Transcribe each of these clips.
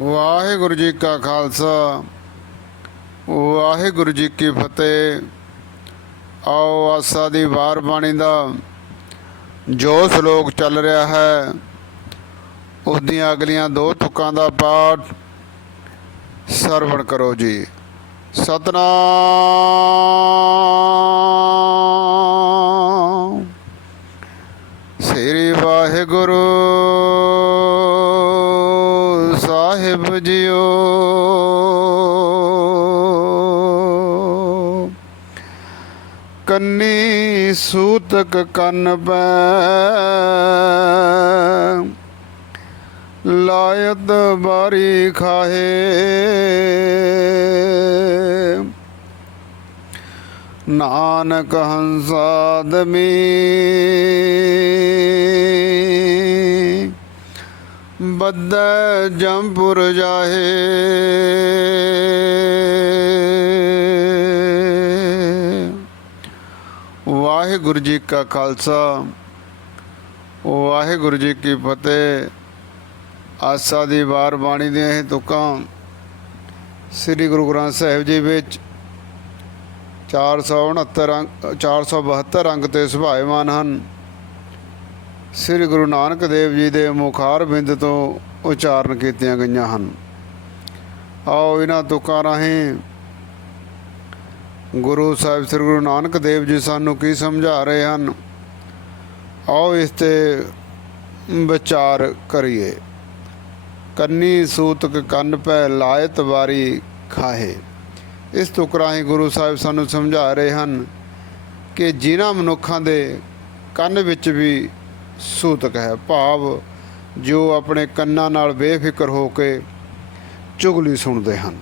ਵਾਹਿਗੁਰੂ ਜੀ ਕਾ ਖਾਲਸਾ, ਵਾਹਿਗੁਰੂ ਜੀ ਕੀ ਫਤਿਹ। ਆਓ ਆਸਾ ਦੀ ਵਾਰ ਬਾਣੀ ਦਾ ਜੋ ਸ਼ਲੋਕ ਚੱਲ ਰਿਹਾ ਹੈ ਉਸ ਦੀਆਂ ਅਗਲੀਆਂ ਦੋ ਤੁਕਾਂ ਦਾ ਪਾਠ ਸਰਵਣ ਕਰੋ ਜੀ। ਸਤਨਾਮ। ਸ੍ਰੀ ਵਾਹਿਗੁਰੂ। ਸਾਹਿਬ ਜੀਓ ਕੰਨੀ ਸੂਤਕ ਕੰਨ ਪੈ ਲਾਇਤ ਬਾਰੀ ਖਾਹੇ। ਨਾਨਕ ਹੰਸਾਦਮੀ। ਬੱਦ ਜੰਪੁਰ ਜਾਹੇ। ਵਾਹਿਗੁਰੂ ਜੀ ਕਾ ਖਾਲਸਾ, ਵਾਹਿਗੁਰੂ ਜੀ ਕੀ ਫਤਿਹ। ਆਸਾ ਦੀ ਵਾਰ ਬਾਣੀ ਦੀਆਂ ਇਹ ਤੁਕਾਂ ਸ੍ਰੀ ਗੁਰੂ ਗ੍ਰੰਥ ਸਾਹਿਬ ਜੀ ਵਿੱਚ 469 ਅੰਕ 472 ਅੰਗ ਤੇ ਸੁਭਾਏਮਾਨ ਹਨ। ਸ੍ਰੀ ਗੁਰੂ ਨਾਨਕ ਦੇਵ ਜੀ ਦੇ ਮੁਖਾਰ ਬਿੰਦ ਤੋਂ ਉਚਾਰਨ ਕੀਤੀਆਂ ਗਈਆਂ ਹਨ। ਆਓ ਇਹਨਾਂ ਤੁਕਾਂ ਰਾਹੀਂ ਗੁਰੂ ਸਾਹਿਬ ਸ੍ਰੀ ਗੁਰੂ ਨਾਨਕ ਦੇਵ ਜੀ ਸਾਨੂੰ ਕੀ ਸਮਝਾ ਰਹੇ ਹਨ, ਆਓ ਇਸ ਤੇ ਵਿਚਾਰ ਕਰੀਏ। ਕੰਨੀ ਸੂਤਕ ਕੰਨ ਪੈ ਲਾਇਤ ਵਾਰੀ ਖਾਹੇ। ਇਸ ਤੁਕ ਰਾਹੀਂ ਗੁਰੂ ਸਾਹਿਬ ਸਾਨੂੰ ਸਮਝਾ ਰਹੇ ਹਨ ਕਿ ਜਿਨ੍ਹਾਂ ਮਨੁੱਖਾਂ ਦੇ ਕੰਨ ਵਿੱਚ ਵੀ ਸੂਤਕ ਹੈ, ਭਾਵ ਜੋ ਆਪਣੇ ਕੰਨਾਂ ਨਾਲ ਬੇਫਿਕਰ ਹੋ ਕੇ ਚੁਗਲੀ ਸੁਣਦੇ ਹਨ।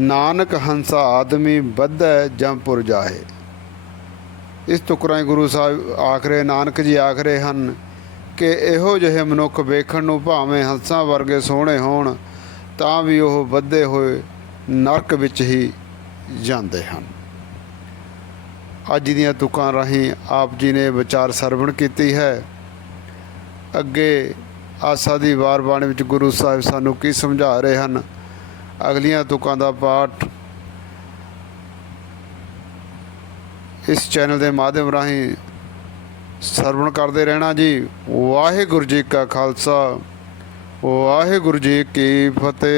ਨਾਨਕ ਹੰਸਾ ਆਦਮੀ ਬੱਧੈ ਜੰਪੁਰ ਜਾਏ ਇਸ ਤੁਕਰਾਂ ਗੁਰੂ ਸਾਹਿਬ ਆਖਰੇ, ਨਾਨਕ ਜੀ ਆਖਰੇ ਹਨ ਕਿ ਇਹੋ ਜਿਹੇ ਮਨੁੱਖ ਵੇਖਣ ਨੂੰ ਭਾਵੇਂ ਹੰਸਾਂ ਵਰਗੇ ਸੋਹਣੇ ਹੋਣ, ਤਾਂ ਵੀ ਉਹ ਵੱਧੇ ਹੋਏ ਨਰਕ ਵਿੱਚ ਹੀ ਜਾਂਦੇ ਹਨ। ਅੱਜ ਦੀਆਂ ਤੁਕਾਂ ਰਾਹੀਂ ਆਪ ਜੀ ਨੇ ਵਿਚਾਰ ਸਰਵਣ ਕੀਤੀ ਹੈ। ਅੱਗੇ ਆਸਾ ਦੀ ਵਾਰ ਬਾਣੀ ਵਿੱਚ ਗੁਰੂ ਸਾਹਿਬ ਸਾਨੂੰ ਕੀ ਸਮਝਾ ਰਹੇ ਹਨ? ਅਗਲੀਆਂ ਤੁਕਾਂ ਦਾ ਪਾਠ ਇਸ ਚੈਨਲ ਦੇ ਮਾਧਿਅਮ ਰਾਹੀਂ ਸਰਵਣ ਕਰਦੇ ਰਹਿਣਾ ਜੀ। ਵਾਹਿਗੁਰੂ ਜੀ ਕਾ ਖਾਲਸਾ, ਵਾਹਿਗੁਰੂ ਜੀ ਕੀ ਫਤਿਹ।